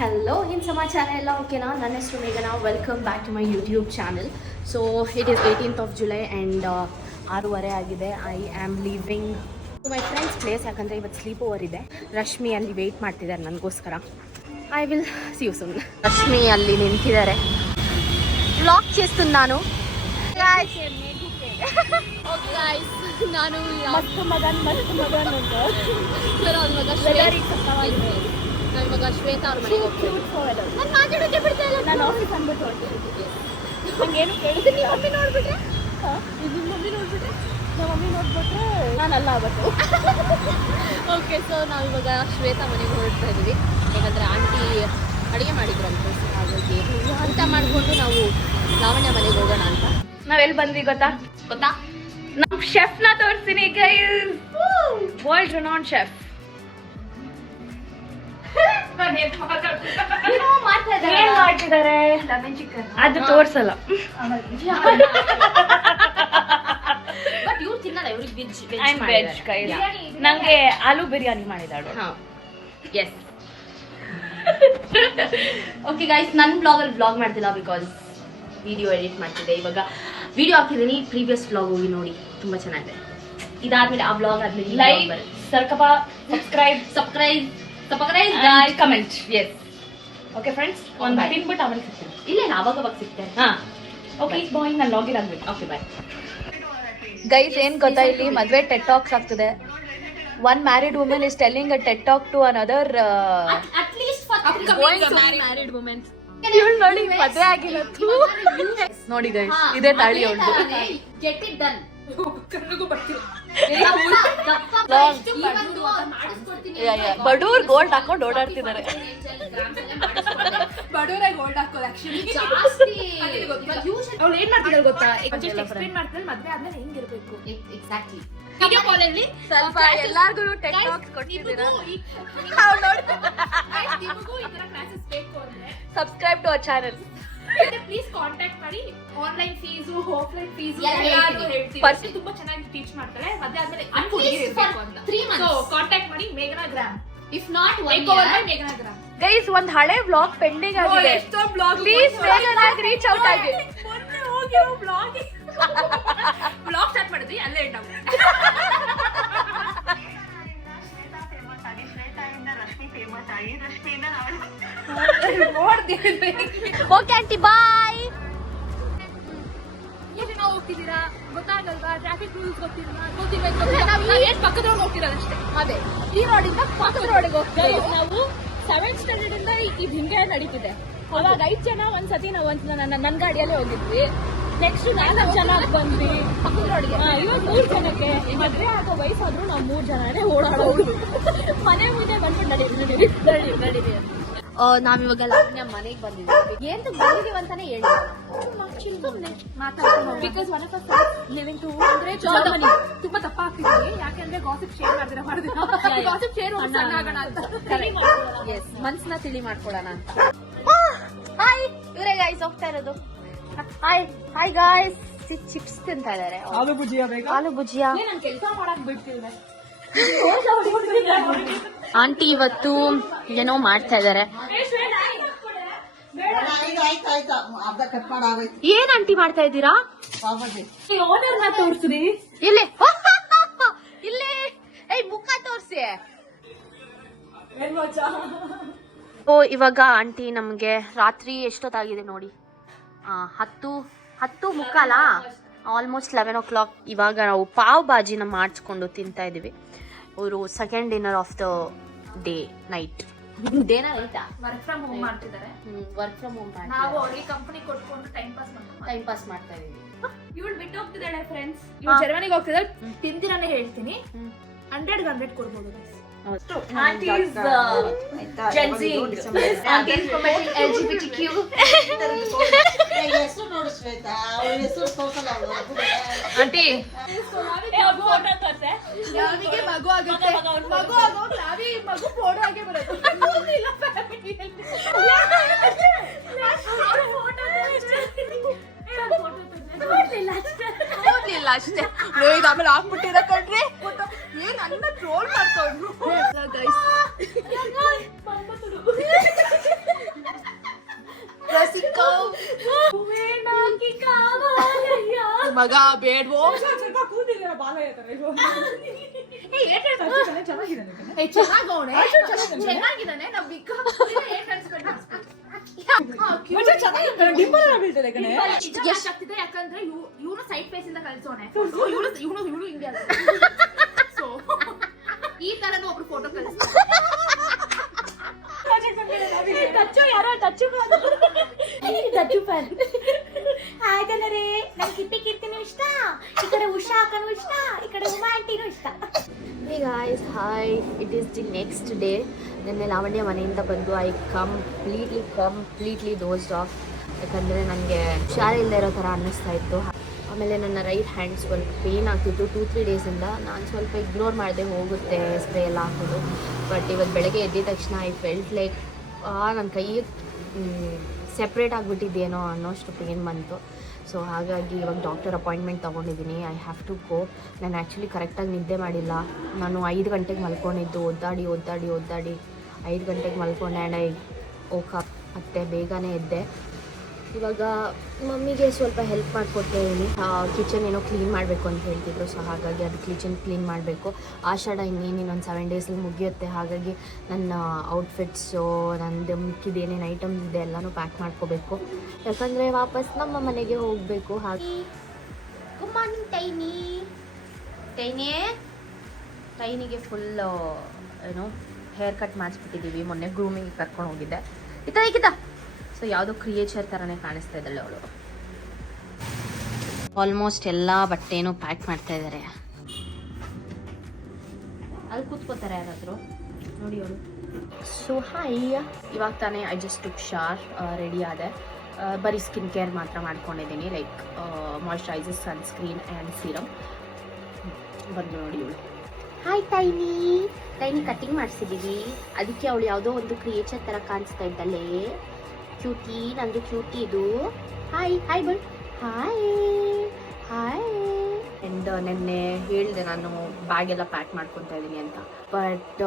Hello ಏನು ಸಮಾಚಾರ ಎಲ್ಲ ಓಕೆನಾ? ನನ್ನ ಹೆಸರು ಮೇಘನಾ. Welcome back to my YouTube channel. So it is 18th of July and 6:30 ಆಗಿದೆ. I am leaving to my friend's place. ಯಾಕಂದರೆ ಇವತ್ತು ಸ್ಲೀಪ್ ಓವರ್ ಇದೆ. ರಶ್ಮಿ ಅಲ್ಲಿ ವೆಯ್ಟ್ ಮಾಡ್ತಿದ್ದಾರೆ ನನಗೋಸ್ಕರ. I will see you soon. Rashmi ಅಲ್ಲಿ ನಿಂತಿದ್ದಾರೆ. ವ್ಲಾಗ್ చేస్తున్నాను. ಓಕೆ ಗಾಯ್ಸ್, ನಾನು ಮಸ್ತ್ ಮಗನ್ ಅಂತ ನಾನು ಇವಾಗ ಶ್ವೇತಾ ಅವ್ರ ಮನೆಗೆ ಹೋಗ್ತೀನಿ. ನಾನು ಮಾತಾಡೋಕ್ಕೆ ಬಿಡ್ತಾ ಇಲ್ಲ. ನಾನು ಆಫೀಸ್ ಅಂದ್ಬಿಟ್ಟು ನಂಗೇನು ಕೇಳಿದ್ದೀನಿ. ಮಮ್ಮಿ ನೋಡ್ಬಿಟ್ರೆ ಇದು ಮಮ್ಮಿ ನೋಡ್ಬಿಟ್ರೆ ನಾನಲ್ಲ ಅವತ್ತು. ಓಕೆ, ಸೊ ನಾವಿವಾಗ ಶ್ವೇತಾ ಮನೆಗೆ ಹೊರಡ್ತಾ ಇದ್ದೀವಿ. ಯಾಕಂದರೆ ಆಂಟಿ ಅಡುಗೆ ಮಾಡಿದ್ರಂತೆ, ಹಾಗಾಗಿ ಊಟ ಮಾಡಿಕೊಂಡು ನಾವು ಲಾವಣ್ಯ ಮನೆಗೆ ಹೋಗೋಣ ಅಂತ. ನಾವೆಲ್ಲಿ ಬಂದ್ವಿ ಗೊತ್ತಾ? ನಮ್ಮ ಶೆಫ್ನ ತೋರಿಸ್ತೀನಿ ಗೈಸ್. World renowned chef. ಮಾಡ್ತಿದ್ದಾರೆ ಅದು ತೋರ್ಸಲ್ಲ. ಬಟ್ ಇವ್ರು ತಿನ್ನಲ್ಲ, ಇವ್ರಿಗೆ ವೆಜ್ ಕೈ. ನಂಗೆ ಆಲೂ ಬಿರಿಯಾನಿ ಮಾಡಿದಾಳು. ಎಸ್. ಓಕೆ ಗೈಸ್, ನನ್ನ ಬ್ಲಾಗಲ್ಲಿ ಬ್ಲಾಗ್ ಮಾಡ್ತಿಲ್ಲ ಬಿಕಾಸ್ ವಿಡಿಯೋ ಎಡಿಟ್ ಮಾಡ್ತಿದ್ದೆ. ಇವಾಗ ವಿಡಿಯೋ ಹಾಕಿದ್ದೀನಿ. ಪ್ರೀವಿಯಸ್ ಬ್ಲಾಗ್ ಹೋಗಿ ನೋಡಿ, ತುಂಬ ಚೆನ್ನಾಗಿದೆ. ಇದಾದ್ಮೇಲೆ ಆ ಬ್ಲಾಗ್ ಆದ್ಮೇಲೆ ಲೈಕ್, ಸರ್ಕಪ, subscribe, comment. Yes. Okay friends, ಒಂದು ತಿನ್ಬಿಟ್ಟು ಆಮೇಲೆ ಸಿಗ್ತೀನಿ. ಇಲ್ಲ ಅವಾಗ ಸಿಗ್ತೇನೆ. ಹಾ ಓಕೆ ಬಾಯ್. ನಾನು ಲಾಗಿನ್ ಆಗ್ಬೇಕು. Okay bye. ಗೈಸ್, ಏನ್ ಗೊತ್ತಾ, ಇಲ್ಲಿ ಮದ್ವೆ ಟೆಡ್ ಟಾಕ್ಸ್ ಆಗ್ತದೆ. One married women is telling a TED talk to another married women. ನೋಡಿ ಮದ್ವೆ ಆಗಿಲ್ಲ ನೋಡಿ ಗೈಸ್, ಇದೇ ತಾಳಿ ಉಂಟು. Get it done. ಬಡೂರ್ ಗೋಲ್ಡ್ ಹಾಕೊಂಡು ಓಡಾಡ್ತಿದ್ದಾರೆ. ಬಡವರಾಗಿ ಗೋಲ್ಡ್ ಹಾಕೋದು ಆಕ್ಚುಲಿ ಅವ್ಳು ಏನ್ ಮಾಡ್ತಿದ್ದಾರೆ ಗೊತ್ತಾ? ಎಕ್ಸ್ಪ್ಲೇನ್ ಮಾಡ್ತಾರೆ ಮದ್ವೆ ಆದ್ಮೇಲೆ ಹೆಂಗಿರ್ಬೇಕು. ಎಕ್ಸಾಕ್ಟ್ಲಿ. ವಿಡಿಯೋ ಕಾಲ್ ಅಲ್ಲಿ ಸ್ವಲ್ಪ ಎಲ್ಲಾರ್ಗು ಟೆಕ್ ಟಾಕ್ಸ್ ಕೊಟ್ಟಿದ್ದೀರಾ? ನಿಮಗೂ ಈ ತರ ಕ್ಲಾಸಸ್ ಬೇಕು ಅಂದ್ರೆ subscribe to our channel. Please contact ಮಾಡಿ. ಆನ್ಲೈನ್ ಫೀಸು, ಆಫ್ಲೈನ್ ಫೀಸು ಎಲ್ಲಾನು ಹೇಳ್ತೀವಿ. ತುಂಬಾ ಚೆನ್ನಾಗಿ ಟೀಚ್ ಮಾಡ್ತಾರೆ. ಮದ್ವೆ ಆದ್ಮೇಲೆ ಇರ್ಬೇಕು ಅಂತ. 3 months. ಸೊ ಕಾಂಟ್ಯಾಕ್ಟ್ ಮಾಡಿ ಮೇಘನಾ ಗ್ರಾಮ್. ಇಫ್ ನಾಟ್ ಮೇಘನಾ ಗ್ರಾಮ್. ಗೈಸ್, ಒಂದ್ ಹಳೆ ವ್ಲಾಗ್ ಪೆಂಡಿಂಗ್ ಆಗಿದೆ. ಎಷ್ಟೋ ಬ್ಲಾಗ್ ಪ್ಲೀಸ್ ಬೇಗನಾಗಿ ರೀಚ್ ಔಟ್ ಆಗಿ. ಮೊನ್ನೆ ಹೋಗಿರೋ ಬ್ಲಾಗ್ ಸ್ಟಾರ್ಟ್ ಮಾಡಿದ್ವಿ, ಅಲ್ಲೇ ಎಂಡ್ ಆಗುತ್ತೆ. ಓಕೆ ಆಂಟಿ, ಬಾಯ್. ಎಷ್ಟು ನಾವು ಹೋಗ್ತಿದ್ದೀರಾ ಗೊತ್ತಾಗಲ್ವಾ? ಟ್ರಾಫಿಕ್ ರೂಲ್ಸ್ ಗೊತ್ತಿಲ್ಲ. ನಾವು ಎಷ್ಟು ಪಕ್ಕದೊಳಗೆ ಹೋಗ್ತಿರೋದು ಅಷ್ಟೇ. ಅದೇ ಈ ರೋಡಿಂದ ಪಕ್ಕದ ರೋಡಿಗೆ ಹೋಗ್ತೀವಿ ನಾವು 7th ಸ್ಟ್ಯಾಂಡರ್ಡ್ ಇಂದ ಇದು ಹಿಂಗೆ ನಡೀತಿದೆ. ಅವಾಗ 5 ಜನ ಒಂದ್ಸತಿ ನಾವು ನನ್ನ ಗಾಡಿಯಲ್ಲೇ ಹೋಗಿದ್ವಿ. ನೆಕ್ಸ್ಟ್ 4 ಜನ ಬಂದ್ವಿ ಪಕ್ಕದ ರೋಡಿಗೆ. ಇವಾಗ 3 ಜನಕ್ಕೆ ಮದ್ವೆ ಆಗೋ ವಯಸ್ಸಾದ್ರೂ ನಾವು 3 ಜನನೇ ಓಡಾಡೋದು. ಮನೆ ಮುಂದೆ ಬಂದ್ಬಿಟ್ಟು ನಡೀರಿ. ನಾವಿವಾಗ ಲಾವಣ್ಯ ಮನೆಗೆ ಬಂದಿದ್ದೀವಿ. ಏನು ಬಂದಿದ್ದೀವಿ ಅಂತಾನೆ ಹೇಳಿ because one of us living to ಅಂದ್ರೆ ಜರ್ಮನಿ. ತುಂಬಾ ತಪ್ಪ ಆಗ್ತಿದ್ದೀವಿ. ಯಾಕೆಂದ್ರೆ ಗಾಸಿಪ್ ಶೇರ್ ಮಾಡಿದ್ರೆ ಗಾಸಿಪ್ ಶೇರ್ ಸಣ್ಣ ಆಗೋಣ ಅಂತ. ಎಸ್, ಮನ್ಸನ್ನ ತಿಳಿ ಮಾಡ್ಕೊಡೋಣ ಅಂತ. ಹಾಯ್, ಇವರೇ ಗಾಯ್ಸ್ ಹೋಗ್ತಾ ಇರೋದು. ಹಾಯ್ ಗಾಯ್ಸ್, ಚಿಪ್ಸ್ ತಿಂತಾ ಇದಾರೆ. ಆಲೂ ಭುಜಿಯಾ. ನಾನು ಕೆಲಸ ಮಾಡಕ್ ಬಿಡ್ತಿದ್ದೆ. ಆಂಟಿ ಇವತ್ತು ಏನೋ ಮಾಡ್ತಾ ಇದಾರೆ. ಏನ್ ಆಂಟಿ ಮಾಡ್ತಾ ಇದ್ದೀರಾ? ಓನರ್ನ ತೋರಿಸ್ರಿ. ಇಲ್ಲಿ ಇಲ್ಲಿ ಮುಖ ತೋರ್ಸಿ. ಓ, ಇವಾಗ ಆಂಟಿ ನಮ್ಗೆ ರಾತ್ರಿ ಎಷ್ಟೊತ್ತಾಗಿದೆ ನೋಡಿ, 10 ಮುಕ್ಕಾಲ, ಆಲ್ಮೋಸ್ಟ್ 11 o'clock. ಇವಾಗ ನಾವು ಪಾವ್ ಭಾಜಿನ ಮಾಡಿಸ್ಕೊಂಡು ತಿಂತಾ ಇದೀವಿ. ಅವರು second dinner of the day night. ಡೇನಾ ನೈಟಾ? ವರ್ಕ್ ಫ್ರಮ್ ಹೋಮ್ ಮಾಡ್ತಿದ್ದಾರೆ. ವರ್ಕ್ ಫ್ರಮ್ ಹೋಮ್ ನಾವು ಅವ್ರಿಗೆ ಕಂಪನಿ ಕೊಟ್ಕೊಂಡು ಟೈಮ್ ಪಾಸ್ ಮಾಡ್ತಾ ಇದೀವಿ. ಇವಳು ಬಿಟ್ಟು ಹೋಗ್ತಿದ್ದಾಳೆ ಫ್ರೆಂಡ್ಸ್. ಇವಳು ಜರ್ಮನಿಗೆ ಹೋಗ್ತಿದ್ದಾಳೆ. ತಿಂದಿರಾನೇ ಹೇಳ್ತೀನಿ, 100 ಗೆ 100 ಕೊಡ್ಬೋದು. Aunties Gen Z. Aunties promoting LGBTQ. Aunty photo ತೋರ್ಸೆ. ಲಾವಿಗೆ ಮಗು ಆಗುತ್ತೆ. ಮಗು ಆಗೋದು ಲಾವಿ ಮಗು ಫೋಟೋ ಆಗಿ ಬರುತ್ತೆ. ನೋಡ್ಲಿಲ್ಲ ಅಷ್ಟೇ. ಆಮೇಲೆ ಹಾಕ್ಬಿಟ್ಟಿರ ಕಣ್ರಿ. ಏನ್ ನನ್ನ ಟ್ರೋಲ್ ಮಾಡ್ಕೊಂಡ್ರು. ಮಗ ಬೇಡ್ವೋ ಚೆನ್ನಾಗಿದ್ದಾನೆ ಯಾಕಂದ್ರೆ ಇವನು ಸೈಡ್ ಫೇಸ್ ಇಂದ ಕಳ್ಸೋಣ ಇವನು ಇಂಡಿಯಾ ಸೊ ಈ ತರನು ಒಬ್ರು ಫೋಟೋ ಕಳಿಸ್ತಾರೆ ಟಚ್ಚು ಫ್ಯಾನ್ ಹಾಗಲ್ಲರೇ ನಂಗೆ ಕಿಟ್ಟಿ ಕೀರ್ತಿನೂ ಇಷ್ಟ ಈ ಕಡೆ ಉಷಾ ಅಕ್ಕನೂ ಇಷ್ಟ ಈ ಕಡೆ ಉಮಾ ಆಂಟಿನೂ ಇಷ್ಟ. Hey guys hi, it is the next day. ನಿನ್ನೆ ಲಾವಣ್ಯ ಮನೆಯಿಂದ ಬಂದು ಐ ಕಂಪ್ಲೀಟ್ಲಿ ಡೋಸ್ಡ್ ಆಫ್. ಯಾಕಂದರೆ ನನಗೆ ಹುಷಾರಿಲ್ಲದೆ ಇರೋ ಥರ ಅನ್ನಿಸ್ತಾ ಇತ್ತು. ಆಮೇಲೆ ನನ್ನ ರೈಟ್ ಹ್ಯಾಂಡ್ ಸ್ವಲ್ಪ ಪೇಯ್ನ್ ಆಗ್ತಿತ್ತು 2-3 ಡೇಸಿಂದ. ನಾನು ಸ್ವಲ್ಪ ಇಗ್ನೋರ್ ಮಾಡಿದೆ, ಹೋಗುತ್ತೆ ಸ್ಪ್ರೇ ಎಲ್ಲ ಹಾಕೋದು. ಬಟ್ ಇವತ್ತು ಬೆಳಗ್ಗೆ ಎದ್ದಿದ ತಕ್ಷಣ ಐ ಫೆಲ್ಟ್ ಲೈಕ್ ನನ್ನ ಕೈ ಸೆಪ್ರೇಟ್ ಆಗಿಬಿಟ್ಟಿದ್ದೇನೋ ಅನ್ನೋಷ್ಟು ಪೇಯ್ನ್ ಬಂತು. ಸೊ ಹಾಗಾಗಿ ಇವಾಗ ಡಾಕ್ಟರ್ ಅಪಾಯಿಂಟ್ಮೆಂಟ್ ತೊಗೊಂಡಿದ್ದೀನಿ. I have to go. ನಾನು ಆ್ಯಕ್ಚುಲಿ ಕರೆಕ್ಟಾಗಿ ನಿದ್ದೆ ಮಾಡಿಲ್ಲ. ನಾನು 5 ಗಂಟೆಗೆ ಮಲ್ಕೊಂಡಿದ್ದು, ಒದ್ದಾಡಿ 5 ಗಂಟೆಗೆ ಮಲ್ಕೊಂಡೆ. ಆ್ಯಂಡ್ ಐ ಓಕ ಮತ್ತೆ ಬೇಗನೆ ಎದ್ದೆ. ಇವಾಗ ಮಮ್ಮಿಗೆ ಸ್ವಲ್ಪ ಹೆಲ್ಪ್ ಮಾಡಿಕೊಡ್ತಾ ಇದ್ದೀನಿ. ಕಿಚನ್ ಏನೋ ಕ್ಲೀನ್ ಮಾಡಬೇಕು ಅಂತ ಹೇಳ್ತಿದ್ರು. ಸೊ ಹಾಗಾಗಿ ಅದು ಕಿಚನ್ ಕ್ಲೀನ್ ಮಾಡಬೇಕು. ಆಷಾಢ ಇನ್ನೊಂದು 7 ಡೇಸಲ್ಲಿ ಮುಗಿಯುತ್ತೆ. ಹಾಗಾಗಿ ನನ್ನ ಔಟ್ಫಿಟ್ಸು, ನನ್ನದು ಮಿಕ್ಕಿದೇನೇನು ಐಟಮ್ಸ್ ಇದೆ ಎಲ್ಲನೂ ಪ್ಯಾಕ್ ಮಾಡ್ಕೋಬೇಕು. ಯಾಕಂದರೆ ವಾಪಸ್ ನಮ್ಮ ಮನೆಗೆ ಹೋಗಬೇಕು. ಹಾಗೆ ಗುಡ್ ಮಾರ್ನಿಂಗ್ ಟೈನಿಗೆ ಫುಲ್ ಏನೋ ಹೇರ್ ಕಟ್ ಮಾಡಿಸ್ಬಿಟ್ಟಿದ್ದೀವಿ. ಮೊನ್ನೆ ಗ್ರೂಮಿಂಗ್ ಕರ್ಕೊಂಡು ಹೋಗಿದ್ದೆ. ಇತ್ತ ಸೊ ಯಾವುದೋ ಕ್ರಿಯೇಚರ್ ಥರನೇ ಕಾಣಿಸ್ತಾ ಇದ್ದಾಳೆ ಅವಳು. ಆಲ್ಮೋಸ್ಟ್ ಎಲ್ಲ ಬಟ್ಟೆನೂ ಪ್ಯಾಕ್ ಮಾಡ್ತಾ ಇದ್ದಾರೆ. ಅಲ್ಲಿ ಕೂತ್ಕೋತಾರೆ ಯಾರಾದರೂ ನೋಡಿ ಅವಳು. ಸೊ ಹಾಯ್, ಇವಾಗ ತಾನೇ I just took shower, ready ಆದೆ. ಬರೀ ಸ್ಕಿನ್ ಕೇರ್ ಮಾತ್ರ ಮಾಡ್ಕೊಂಡಿದ್ದೀನಿ, like moisturiser, sunscreen and serum. ಬಂದು ನೋಡಿ ಇವಳು. ಹಾಯ್ ಟೈನಿ ಕಟ್ಟಿಂಗ್ ಮಾಡಿಸಿದ್ದೀವಿ. ಅದಕ್ಕೆ ಅವಳು ಯಾವುದೋ ಒಂದು ಕ್ರಿಯೇಚರ್ ಥರ ಕಾಣಿಸ್ತಾ ಇದ್ದಲ್ಲೇ. ಕ್ಯೂಟಿ, ನಂದು ಕ್ಯೂಟಿ ಇದು. ಹಾಯ್ ಬಲ್ ಹಾಯ್. ಆ್ಯಂಡ್ ನೆನ್ನೆ ಹೇಳಿದೆ ನಾನು ಬ್ಯಾಗೆಲ್ಲ ಪ್ಯಾಕ್ ಮಾಡ್ಕೊತಾ ಇದ್ದೀನಿ ಅಂತ. ಬಟ್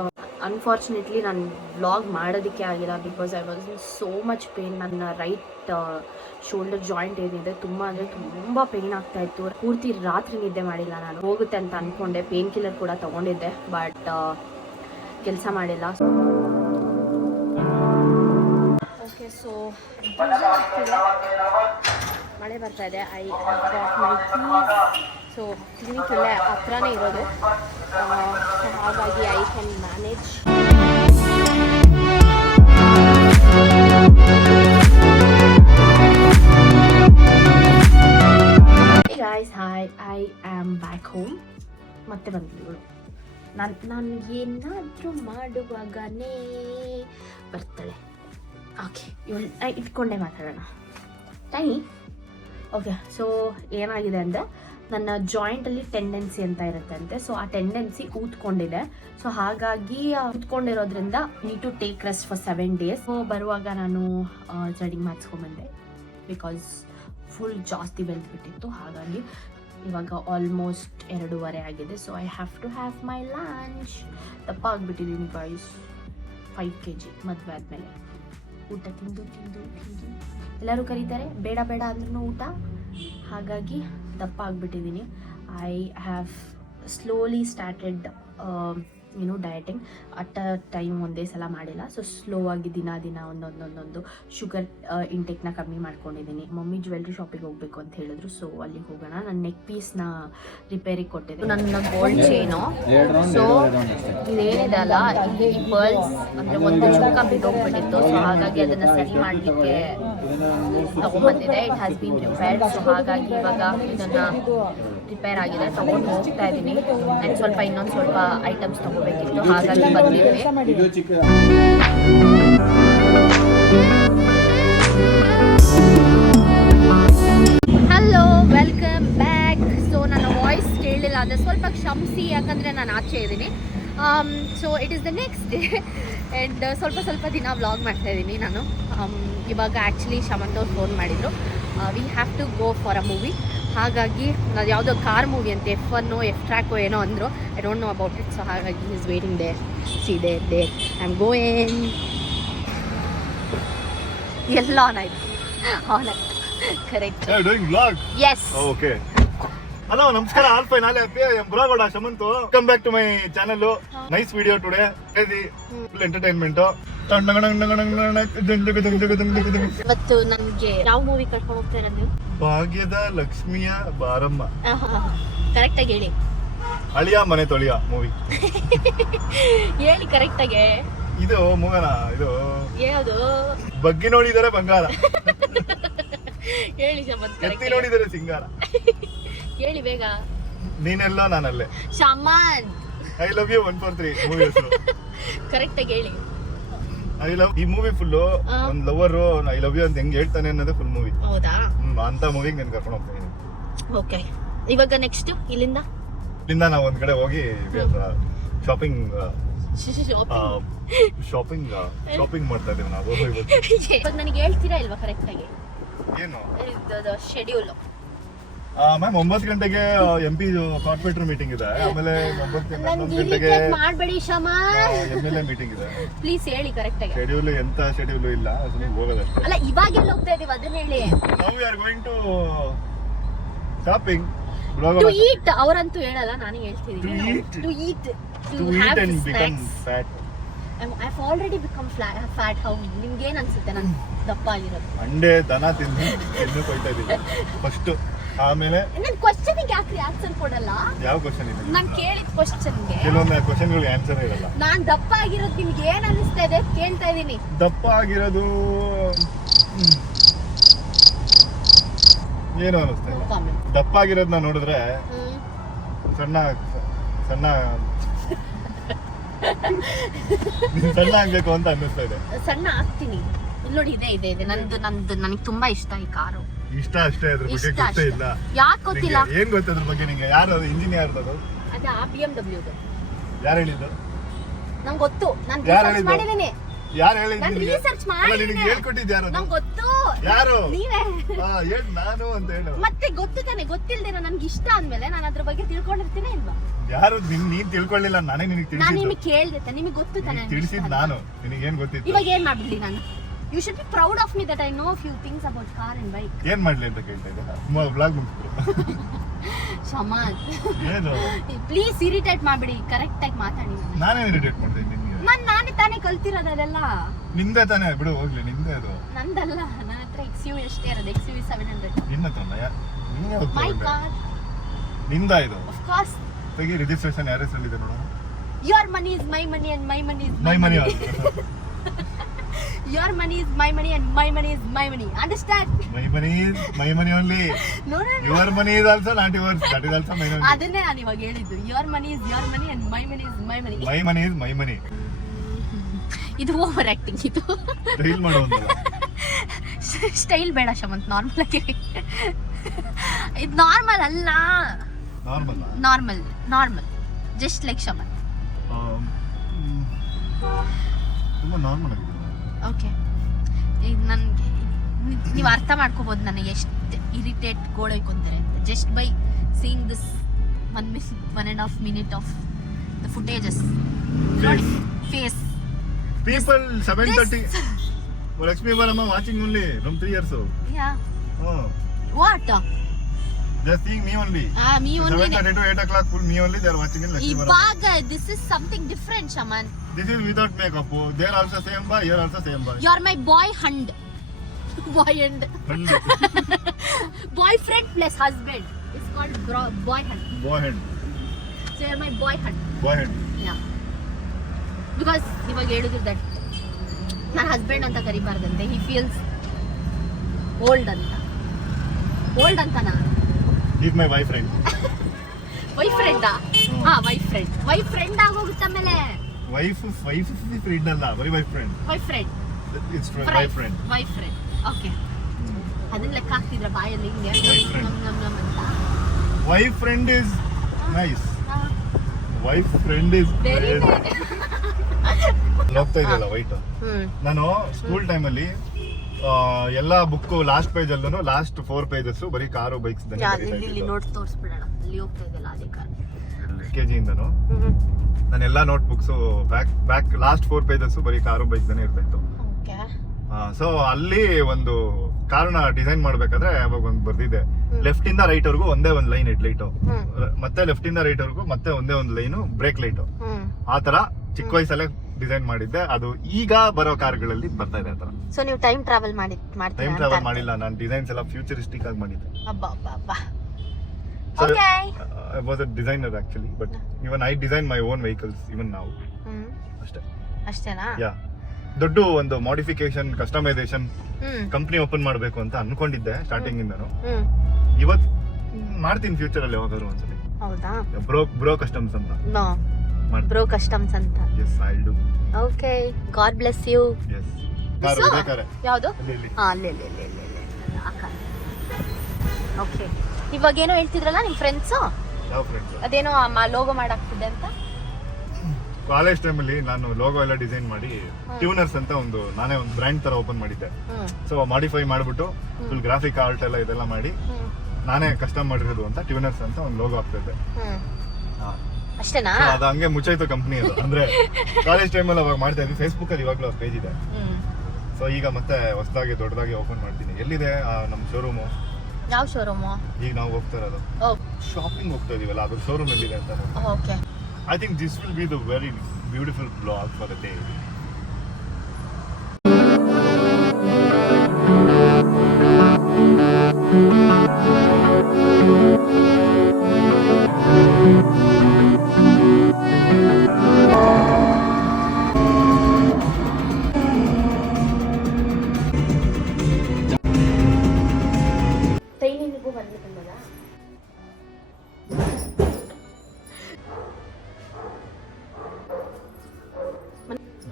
ಅನ್ಫಾರ್ಚುನೇಟ್ಲಿ ನಾನು ವ್ಲಾಗ್ ಮಾಡೋದಕ್ಕೆ ಆಗಿಲ್ಲ. Because I was in so much pain. ನನ್ನ ರೈಟ್ ಶೋಲ್ಡರ್ ಜಾಯಿಂಟ್ ಏನಿದೆ ತುಂಬ ಪೇನ್ ಆಗ್ತಾಯಿತ್ತು. ಪೂರ್ತಿ ರಾತ್ರಿ ನಿದ್ದೆ ಮಾಡಿಲ್ಲ ನಾನು. ಹೋಗುತ್ತೆ ಅಂತ ಅಂದ್ಕೊಂಡೆ. ಪೇನ್ ಕಿಲ್ಲರ್ ಕೂಡ ತೊಗೊಂಡಿದ್ದೆ, ಬಟ್ ಕೆಲಸ ಮಾಡಿಲ್ಲ. ಓಕೆ, ಸೊ ಮಳೆ ಬರ್ತಾ ಇದೆ. I got my keys. So clinic ಇಲ್ಲೇ ಹತ್ರನೇ ಇರೋದು. ಸೊ ಹಾಗಾಗಿ I can manage. Guys hi, I am back home. ಮತ್ತೆ ಬಂದಿದ್ದಳು. ನಾನು ಏನಾದರೂ ಮಾಡುವಾಗನೇ ಬರ್ತಾಳೆ. ಓಕೆ, ಇವಳು ಇಟ್ಕೊಂಡೆ ಮಾತಾಡೋಣ. ಟೈನಿ ಓಕೆ, ಸೊ ಏನಾಗಿದೆ ಅಂದರೆ ನನ್ನ ಜಾಯಿಂಟಲ್ಲಿ ಟೆಂಡೆನ್ಸಿ ಅಂತ ಇರುತ್ತಂತೆ. ಸೊ ಆ ಟೆಂಡೆನ್ಸಿ ಊದ್ಕೊಂಡಿದೆ. ಸೊ ಹಾಗಾಗಿ ಊದ್ಕೊಂಡಿರೋದ್ರಿಂದ need to take rest for 7 days. So ಬರುವಾಗ ನಾನು ಥ್ರೆಡಿಂಗ್ ಮಾಡಿಸ್ಕೊಂಬಂದೆ. ಬಿಕಾಸ್ ಫುಲ್ ಜಾಸ್ತಿ ಬೆಳೆದ್ಬಿಟ್ಟಿತ್ತು. ಹಾಗಾಗಿ ಇವಾಗ ಆಲ್ಮೋಸ್ಟ್ 2:15 ಆಗಿದೆ. So I have to have my lunch. ದಪ್ಪ ಆಗಿಬಿಟ್ಟಿದ್ದೀನಿ ಗಾಯ್ಸ್, 5 kg ಮದುವೆ ಆದಮೇಲೆ. ಊಟ ತಿಂದು ಎಲ್ಲರೂ ಕರೀತಾರೆ, ಬೇಡ ಅಂದ್ರೂ ಊಟ. ಹಾಗಾಗಿ ದಪ್ಪ ಆಗಿಬಿಟ್ಟಿದ್ದೀನಿ. I have slowly started dieting. At a time ಒಂದೇ ಸಲ ಮಾಡಿಲ್ಲ. ಸೊ ಸ್ಲೋ ಆಗಿ ದಿನ ಒಂದೊಂದು ಶುಗರ್ ಇಂಟೇಕ್ನ ಕಮ್ಮಿ ಮಾಡ್ಕೊಂಡಿದ್ದೀನಿ. ಮಮ್ಮಿ ಜ್ಯುವೆಲ್ರಿ ಶಾಪಿಗೆ ಹೋಗಬೇಕು ಅಂತ ಹೇಳಿದ್ರು. ಸೊ ಅಲ್ಲಿಗೆ ಹೋಗೋಣ. ನನ್ನ ನೆಕ್ ಪೀಸ್ನ ರಿಪೇರಿಗೆ ಕೊಟ್ಟಿದ್ದೆ. ನನ್ನ ಗೋಲ್ಡ್ ಚೈನು. ಸೊ ಇದೇನಿದೆ ಅಲ್ಲ, ಇಲ್ಲಿ ಪರ್ಲ್ಸ್ ಅಂದರೆ ಒಂದು ಚುಕ್ಕ ಬಿದ್ದೋಗ್ಬಿಟ್ಟಿತ್ತು. ಸೊ ಹಾಗಾಗಿ ಅದನ್ನು ಸೆಟ್ ಮಾಡಲಿಕ್ಕೆ ತಗೊಂಡ್ಬಂದಿದೆ. It has been repaired. So ಹಾಗಾಗಿ ಇವಾಗ ಇದನ್ನು ರಿಪೇರ್ ಆಗಿದೆ, ತಗೊಂಡು ಹೋಗ್ತಾ ಇದ್ದೀನಿ. ಆ್ಯಂಡ್ ಇನ್ನೊಂದು ಸ್ವಲ್ಪ ಐಟಮ್ಸ್ ತಗೋಬೇಕಿತ್ತು, ಹಾಗಾಗಿ ಬಂದಿದ್ವಿ. Hello, welcome back. ಸೊ ನನ್ನ ವಾಯ್ಸ್ ಕೇಳಲಿಲ್ಲ ಅಂದರೆ ಸ್ವಲ್ಪ ಕ್ಷಮಿಸಿ, ಯಾಕಂದರೆ ನಾನು ಆಚೆ ಇದ್ದೀನಿ. So it is the next day and ಸ್ವಲ್ಪ ದಿನ ವ್ಲಾಗ್ ಮಾಡ್ತಾಯಿದ್ದೀನಿ ನಾನು. ಇವಾಗ ಆ್ಯಕ್ಚುಲಿ ಶಮಂತವ್ರು ಫೋನ್ ಮಾಡಿದರು, we have to go for a movie. ಹಾಗಾಗಿ ಅದು ಯಾವುದೋ ಕಾರ್ ಮೂವಿ ಅಂತ, F1 F-Track ಏನೋ ಅಂದರು. I don't know about it. So ಹಾಗಾಗಿ is waiting there. See there I am going. ಎಲ್ಲ ಆನ್ ಆಯ್ತು correct. Doing vlog? Yes. Oh, okay. Hello ನಮಸ್ಕಾರ all fine all happy I am ಬ್ರಾಗೌಡ Shamanth come back to my channel nice video today full entertainment ಇವತ್ತು ನನ್ಗೆ ಯಾವ movie ಕರ್ಕೊಂಡು ಹೋಗ್ತಾ ಇರೋದು ನೀವು? ಭಾಗ್ಯದ ಲಕ್ಷ್ಮಿಯ ಬಾರಮ್ಮ ಕರೆಕ್ಟ್ ಆಗಿ ಹೇಳಿ. ಅಳಿಯ ಮನೆ ತೊಳಿಯ ಮೂವಿ. ಹೇಳಿ ಕರೆಕ್ಟ್ ಆಗಿ. ಇದು ಮೂಗನ ಇದು ಯಾವುದು? ಬಗ್ಗಿ ನೋಡಿದರೆ ಬಂಗಾರ, ಹೇಳಿ ಶಮಂತ್ ಎತ್ತಿ correct ಆಗಿ. ನೋಡಿದರೆ ಸಿಂಗಾರ. ಹೇಳಿ ಬೇಗ. ನೀನೆಲ್ಲ ನಾನಲ್ಲೇ. Shamanth I love you 143 movie ಹೆಸರು. ಕರೆಕ್ಟ್ ಆಗಿ ಹೇಳಿ. ಐ ಲವ್ ಈ ಮೂವಿ ಫುಲ್ ಒಂದ್ ಲವರ್ ಐ ಲವ್ ಯು ಅಂತ ಹೆಂಗ್ ಹೇಳ್ತಾನೆ ಅನ್ನೋದೇ ಫುಲ್ ಮೂವಿ. ಹೌದಾ? ಅಂತ ಮೂವಿಗೆ ನಾನು ಕರ್ಕೊಂಡು ಹೋಗ್ತೀನಿ. ಓಕೆ, ಇವಾಗ ನೆಕ್ಸ್ಟ್ ಇಲ್ಲಿಂದ ಇಲ್ಲಿಂದ ನಾವು ಒಂದ್ ಕಡೆ ಹೋಗಿ ಶಾಪಿಂಗ್ ಶಾಪಿಂಗ್ ಮಾಡ್ತಾ ಇದೀವಿ ನಾವು ಇವತ್ತು. ಇವಾಗ ನನಗೆ ಹೇಳ್ತೀರಾ ಇಲ್ವಾ ಕರೆಕ್ಟ್ ಆಗಿ ಏನು ಶೆಡ್ಯೂಲ್? ಮ್ಯಾಮ್ 9 ಗಂಟೆಗೆ MP ಕಾರ್ಪೊರೇಟರ್ ಮೀಟಿಂಗ್ ಇದೆ, ಆಮೇಲೆ 11 ನನ್ಗೆ ಗಂಟೆಗೆ ಇರಿಟೇಟ್ ಮಾಡಬೇಡಿ ಶಮಾ. MLA ಮೀಟಿಂಗ್ ಇದೆ. ಪ್ಲೀಸ್ ಹೇಳಿ ಕರೆಕ್ಟ್ ಆಗಿ. ಶೆಡ್ಯೂಲ್ ಎಂತ ಶೆಡ್ಯೂಲ್ ಇಲ್ಲ, ಸುಮ್ಮನೆ ಹೋಗೋದಷ್ಟೇ. ಅಲ್ಲ ಇವಾಗೆಲ್ಲ ಹೋಗ್ತಾ ಇದೀವಿ ಅದನ್ನ ಹೇಳಿ. ನಾವು we are going to shopping to eat. ಅವರಂತೂ ಹೇಳಲ್ಲ, ನಾನು ಹೇಳ್ತಿದ್ದೀನಿ. To eat. To eat, to to eat have and become snacks. fat. I have already become fat. How ನಿಮ್ಗೆ ಏನ್ ಅನ್ಸುತ್ತೆ ನಾನು ದಪ್ಪ ಆಗಿರೋದು? ಅಂಡೆ ದನ ತಿಂದು ಕೊಯ್ತಾ ಇದೀವಿ ಫಸ್ಟ್, ಆಮೇಲೆ ನನ್ನ ಕ್ವಶನ್ಗೆ ಯಾಕೆ ಆನ್ಸರ್ ಕೊಡಲ್ಲ? ಯಾವ ಕ್ವಶನ್ ಇದೆ? ನಾನು ಕೇಳಿದ ಕ್ವಶನ್ಗೆ ಕೆಲವೊಂದು ಕ್ವಶನ್ಗಳು ಆನ್ಸರ್ ಇರಲ್ಲ. ನಾನ್ ದಪ್ಪ ಆಗಿರೋದು ನಿಮ್ಗೆ ಏನ್ ಅನಿಸ್ತಾ ಇದೆ ಕೇಳ್ತಾ ಇದೀನಿ. ದಪ್ಪ ಆಗಿರೋದು ಏನು ಅನಿಸ್ತಾ ಇಲ್ಲ. ದಪ್ಪ ಆಗಿರೋದನ್ನ ನೋಡಿದ್ರೆ ಸಣ್ಣ ಸಣ್ಣ ಸಣ್ಣ ಆಗ್ಬೇಕು ಅಂತ ಅನ್ನಿಸ್ತಾ ಇದೆ. ಸಣ್ಣ ಆಗ್ತೀನಿ. ಇಲ್ಲಿ ನೋಡಿ, ಇದೆ ಇದೆ ಇದೆ ನಂದು ನನಗೆ ತುಂಬಾ ಇಷ್ಟ ಈ ಕಾರು. ಇಷ್ಟ ಅಷ್ಟೇ, ಅದ್ರ ಬಗ್ಗೆ ಇಷ್ಟ ಗೊತ್ತೇ ಅಷ್ಟೇ. ಇಲ್ಲ. ಯಾಕೆ ಗೊತ್ತಿಲ್ಲ? ನಿಂಗೆ ಏನ್ ಗೊತ್ತ ಅದ್ರ ಬಗ್ಗೆ? ನಿಂಗೆ ಯಾರು ಅದು ಇಂಜಿನಿಯರ್ ಅದು? ಅದ BMW. ಯಾರು ಹೇಳಿದ್ದು? ನಂಗೆ ಗೊತ್ತು, ನಾನು ಯಾರು ರಿಸರ್ಚ್ ಹೇಳಿದ್ದು? ಮಾಡಿದ್ದೀನಿ. ಯಾರು ಹೇಳಿದ್ದು ನಾನು ನಿನಗೆ? ರಿಸರ್ಚ್ ಅಲ್ಲ, ನಿನಗೆ ಮಾಡಿದ್ದೀನಿ. ಹೇಳ್ಕೊಟ್ಟಿದ್ದು ಯಾರು ಅದು? ನಂಗೆ ಗೊತ್ತು. ಯಾರು? ನೀವೇ. ಹೇಳ್ ನಾನು ಅಂತ ಹೇಳು. ಮತ್ತೆ ಗೊತ್ತು ತಾನೆ, ಗೊತ್ತಿಲ್ದೇನೋ ನನ್ಗೆ ಇಷ್ಟ ಅಂದ್ಮೇಲೆ ನಾನು ಅದ್ರ ಬಗ್ಗೆ ತಿಳ್ಕೊಂಡಿರ್ತೀನಿ ಇಲ್ವಾ? ಯಾರು ನೀನ್ ತಿಳ್ಕೊಳ್ಳಿಲ್ಲ, ನಾನೇ ನಿನಗೆ ನಾನು ತಿಳಿಸಿದ್ದು. ನಿಮಗೆ ಕೇಳ್ದೆ, ನಿಮಗೆ ಗೊತ್ತು ತಾನೆ ನನ್ಗೆ ಇಷ್ಟ ತಿಳಿಸಿದ್ ಅಂತ. ನಾನು, ನಿನಗೇನ್ ಗೊತ್ತಿತ್ತು? ಇವಾಗ ಏನ್ ಮಾಡ್ಬಿಡ್ಲಿ ನಾನು? You should be proud of me that I know few things about car and bike. ಏನ್ ಮಾಡ್ಲಿ ಅಂತ ಕೇಳ್ತಾ ಇದ್ದೆ. ಬ್ಲಾಗ್ ಮುಗಿಸ್ಬಿಡು. ಶಮಂತ್ ಏನು ಪ್ಲೀಸ್ ಇರಿಟೇಟ್ ಮಾಡ್ಬಿಡಿ, ಕರೆಕ್ಟ್ ಆಗಿ ಮಾತಾಡಿ. ನಾನೇ ಇರಿಟೇಟ್ ಮಾಡ್ತಾ ಇದ್ದೀನಿ ನಿನಗೆ. ನಾನೇ ತಾನೇ ಕಲ್ತಿರೋದು ಅದೆಲ್ಲ. ನಿಂದೆ ತಾನೇ, ಬಿಡು ಹೋಗ್ಲಿ, ನಿಂದೆ ಅದು. ನಂದಲ್ಲ, ನನ್ನ ಹತ್ರ XUV ಅಷ್ಟೇ ಇರೋದು, XUV 700. ನಿನ್ನ ತಂದ ನೀನೇ ಹೋಗ್ತಾ ಮೈ ಇದ್ದೆ. ಕಾರ್ ನಿಂದ ಇದು ಆಫ್ ಕೋರ್ಸ್. ತೆಗಿ, ರಿಜಿಸ್ಟ್ರೇಷನ್ ಯಾರ ಹೆಸರಲ್ಲಿದೆ ನೋಡು. Your money is my money and my money is my money Your money is my money and my money is my money. Understand? My money only. No, no, no. Your money is also not yours, that is also my money. ಅದನ್ನೇ ನಾನು ಇವಾಗ ಹೇಳಿದ್ದು. Your money is your money and my money is my money. My money is my money. ಇದು over acting. ಇದು reel ಮಾಡೋದು style ಬೇಡ Shamanth, normal ಆಗಿ. ಇದು ನಾರ್ಮಲ್ ಅಲ್ಲ, normal normal just like Shamanth. ತುಂಬಾ ನಾರ್ಮಲ್ ಆಗಿದೆ. ಓಕೆ, ಈಗ ನನಗೆ ನೀವು ಅರ್ಥ ಮಾಡ್ಕೋಬೋದು ನನಗೆ ಎಷ್ಟು ಇರಿಟೇಟ್ ಗೋಳೈಕೊಂತಾರೆ ಅಂತ. Just by seeing this 1.5 minute of the footages. ನೋಡಿ face. People 7:30 Lakshmi Varama watching only from 3 years old. Yeah. Oh, What? they are seeing me only. Me only. 7:30 to 8 o'clock full me only they are watching in Lakshmi Varama. ಇವಾಗ this is something different, Shaman. This is without makeup. They are also same boy, here also same boy. You are my boy hand. Boy hand. Friend. Boyfriend plus husband. It's called boy hand. Boy hand. So you are my boy hand. Boy hand. Yeah. Because ಇವಾಗ ಹೇಳಿದ್ರು that ನನ್ನ husband ಅಂತ ಕರಿಬಾರ್ದಂತೆ. He feels old ಅಂತ. Old ಅಂತನಾ? He's my boyfriend. Wife ಫ್ರೆಂಡಾ? ಹಾ, wife friend ಆಗೋಗುತ್ತೆ ಆಮೇಲೆ. Wife friend ಅಲ್ಲ, ಬರೀ wife friend. Wife friend. It's wife friend. Wife friend. Okay, ಅದನ್ನ ಲೆಕ್ಕ ಹಾಕ್ತಿದ್ರ ಬಾಯಲ್ಲಿ ಹಿಂಗೆ Wife friend. ನಮ್ ಅಂತ. Wife friend is nice. Wife friend is very ಹೋಗ್ತಾ ಇದೆಯಲ್ಲ ವೈಟ್. ನಾನು ಸ್ಕೂಲ್ ಟೈಮಲ್ಲಿ ಎಲ್ಲಾ ಬುಕ್ ಲಾಸ್ಟ್ ಪೇಜ್ ಅಲ್ಲೂ ಲಾಸ್ಟ್ 4 pages ಬರೀ ಕಾರು ಬೈಕ್ಸ್ ಇಲ್ಲಿ ನೋಟ್ ತೋರಿಸ್ಬಿಡೋಣ. ಅಲ್ಲಿ ಹೋಗ್ತಾ ಇದೆಯಲ್ಲ ಅದೇ ಕಾರ್. LKG ಇಂದನು ನಾನು ಎಲ್ಲಾ note books back last 4 pages ಬರೀ ಕಾರು ಬೈಕ್ ಇರ್ತಾ ಇತ್ತು. ಓಕೆ. ಸೊ ಅಲ್ಲಿ ಒಂದು ಕಾರ್ನ ಡಿಸೈನ್ ಮಾಡ್ಬೇಕಾದ್ರೆ ಅವಾಗ ಒಂದು ಬರ್ದಿದೆ, ಲೆಫ್ಟ್ ಇಂದ ರೈಟ್ ವರ್ಗೂ ಒಂದೇ ಒಂದು ಲೈನ್ ಹೆಡ್ ಲೈಟು, ಮತ್ತೆ ಲೆಫ್ಟ್ ಇಂದ ರೈಟ್ ವರ್ಗೂ ಮತ್ತೆ ಒಂದೇ ಒಂದು ಲೈನು ಬ್ರೇಕ್ ಲೈಟು. ಆ ತರ ಚಿಕ್ಕ ವಯಸ್ಸಲ್ಲೇ ಡಿಸೈನ್ ಮಾಡಿದ್ದೆ. ಅದು ಈಗ ಬರೋ ಕಾರ್ಗಳಲ್ಲಿ ಬರ್ತಾ ಇದೆ ಆ ತರ. ಸೊ ನೀವು ಟೈಮ್ ಟ್ರಾವೆಲ್ ಟೈಮ್ ಟ್ರಾವೆಲ್ ಮಾಡಿಲ್ಲ, ನಾನು ಡಿಸೈನ್ಸ್ ಎಲ್ಲ ಫ್ಯೂಚರಿಸ್ಟಿಕ್ ಆಗಿ ಮಾಡಿದ್ದೆ. So, Okay. I was a designer actually, but even I design my own vehicles even now. ಅಷ್ಟೇನಾ? Yeah. ದೊಡ್ಡ ಒಂದು ಮಾಡಿಫಿಕೇಶನ್ ಕಸ್ಟಮೈಸೇಷನ್ ಕಂಪ್ನಿ ಓಪನ್ ಮಾಡಬೇಕು ಅಂತ ಅನ್ಕೊಂಡಿದ್ದೆ ಸ್ಟಾರ್ಟಿಂಗ್ ಇಂದನು. ಇವತ್ತು ಮಾಡ್ತೀನಿ ಫ್ಯೂಚರ್ ಅಲ್ಲಿ ಯಾವಾಗಾದ್ರು ಒಂದ್ಸಲಿ. ಹೌದಾ? ಬ್ರೋ ಕಸ್ಟಮ್ಸ್ ಅಂತ. ನೋ, ಬ್ರೋ ಕಸ್ಟಮ್ಸ್ ಅಂತ. Yes, I'll do. Okay, God bless you. Yes. Car ಇದೆ ಕಾರೆ. ಯಾವುದು? ಅಲ್ಲಿ. ಅಲ್ಲೇ ಓಕೆ. ಇವಾಗ ಏನೋ ಹೇಳ್ತಿದ್ರಲ್ಲ ನಿಮ್ಮ ಫ್ರೆಂಡ್ಸು, ಯಾವ ಫ್ರೆಂಡ್ಸ್? ಅದೇನೋ ಲೋಗೋ ಮಾಡಾಕ್ತಿದೆ ಅಂತ. ಕಾಲೇಜ್ ಟೈಮಲ್ಲಿ ನಾನು ಲೋಗೋ ಎಲ್ಲ ಡಿಸೈನ್ ಮಾಡಿ ಟ್ಯೂನರ್ಸ್ ಅಂತ ನಾನೇ ಒಂದು ಬ್ರ್ಯಾಂಡ್ ತರ ಓಪನ್ ಮಾಡಿದ್ದೆ. ಸೊ ಮಾಡಿಫೈ ಮಾಡ್ಬಿಟ್ಟು ಫುಲ್ ಗ್ರಾಫಿಕ್ ಆರ್ಟ್ ಎಲ್ಲ ಇದೆಲ್ಲ ಮಾಡಿ ನಾನೇ ಕಸ್ಟಮ್ ಮಾಡಿರೋದು ಅಂತ ಟ್ಯೂನರ್ಸ್ ಅಂತ ಒಂದು ಲೋಗೋ ಹಾಕ್ತಿದ್ದೆ. ಅಷ್ಟೇನಾ? ಅದು ಹಂಗೆ ಮುಚ್ಚಾಯ್ತು ಕಂಪ್ನಿ ಅದು. ಅಂದ್ರೆ ಕಾಲೇಜ್ ಟೈಮಲ್ಲಿ ಅವಾಗ ಮಾಡ್ತಾ ಇದ್ವಿ. ಫೇಸ್ಬುಕ್ ಅಲ್ಲಿ ಇವಾಗಲೂ ಪೇಜ್ ಇದೆ. ಸೊ ಈಗ ಮತ್ತೆ ಹೊಸದಾಗಿ ದೊಡ್ಡದಾಗಿ ಓಪನ್ ಮಾಡ್ತೀನಿ. ಎಲ್ಲಿದೆ ನಮ್ಮ ಶೋರೂಮು? ಯಾವ ಶೋರೂಮು? ಈಗ ನಾವು ಹೋಗ್ತಾ ಇರೋದು ಶಾಪಿಂಗ್ ಹೋಗ್ತಾ ಇದೀವಲ್ಲ, ಅದ್ರ ಶೋರೂಮ್ ಎಲ್ಲಿದೆ ಅಂತ. Okay. I think this will be the very beautiful vlog for the day. ಟ್ರೈನಿಗೂ ಬಂದಿಲ್ಲ.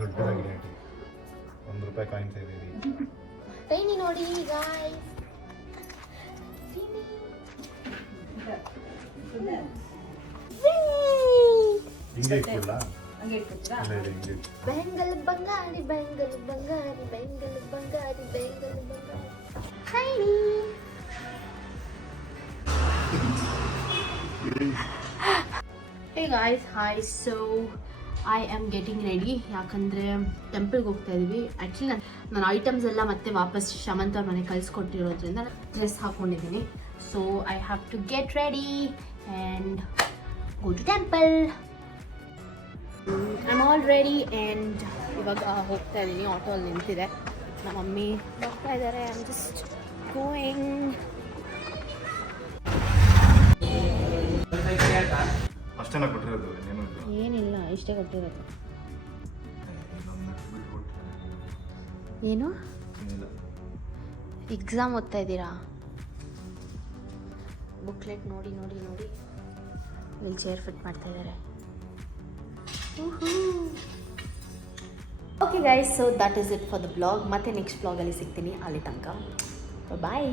ದೊಡ್ಡದಾಗಿದೆ, ₹1 ಕಾಯಿನ್ಸ್ ಇದೆ. ಟ್ರೈನಿ ನೋಡಿ ಗಾಯ್ಸ್. ಹಿಂಗೆ ಇಟ್ಕೊಳ್ಳ? ಹಂಗೆ ಇಟ್ಕೊತೀರಾ? ಬೆಂಗಲ್ ಬಂಗಾರಿ ಬೆಂಗಲ್ ಬಂಗಾರಿ ಬೆಂಗಲ್ ಬಂಗಾರಿ ಬೆಂಗಲ್ ಬಂಗಾರಿ. Trainee. Hey guys, hi. So I am getting ready. ಯಾಕಂದರೆ ಟೆಂಪಲ್ಗೆ ಹೋಗ್ತಾ ಇದ್ದೀವಿ. ಆ್ಯಕ್ಚುಲಿ ನಾನು ಐಟಮ್ಸ್ ಎಲ್ಲ ಮತ್ತೆ ವಾಪಸ್ ಶಮಂತ್ ಅವ್ರ ಮನೆ ಕಳಿಸ್ಕೊಟ್ಟಿರೋದ್ರಿಂದ ಡ್ರೆಸ್ ಹಾಕ್ಕೊಂಡಿದ್ದೀನಿ. So I have to get ready and go to temple. I am all ready and ಇವಾಗ ಹೋಗ್ತಾ ಇದ್ದೀನಿ. ಆಟೋ ಅಲ್ಲಿ ನಿಂತಿದೆ, ನಮ್ಮ ಮಮ್ಮಿ ಹೋಗ್ತಾ ಇದ್ದಾರೆ. I am just going. ಅಷ್ಟೇನ ಕೊಟ್ಟಿರೋದು? ಏನಿಲ್ಲ, ಇಷ್ಟೇ ಕೊಟ್ಟಿರೋದು. ಏನು ಎಕ್ಸಾಮ್ ಓದ್ತಾ ಇದ್ದೀರಾ? ಬುಕ್ಲೆಟ್ ನೋಡಿ ನೋಡಿ ನೋಡಿ ಇಲ್ಲಿ ಚೇರ್ ಫಿಟ್ ಮಾಡ್ತಾ ಇದ್ದಾರೆ. Okay guys, so that is it for the blog. ಮತ್ತೆ ನೆಕ್ಸ್ಟ್ ಬ್ಲಾಗಲ್ಲಿ ಸಿಗ್ತೀನಿ. ಅಲ್ಲಿ ತನಕ ಬಾಯ್.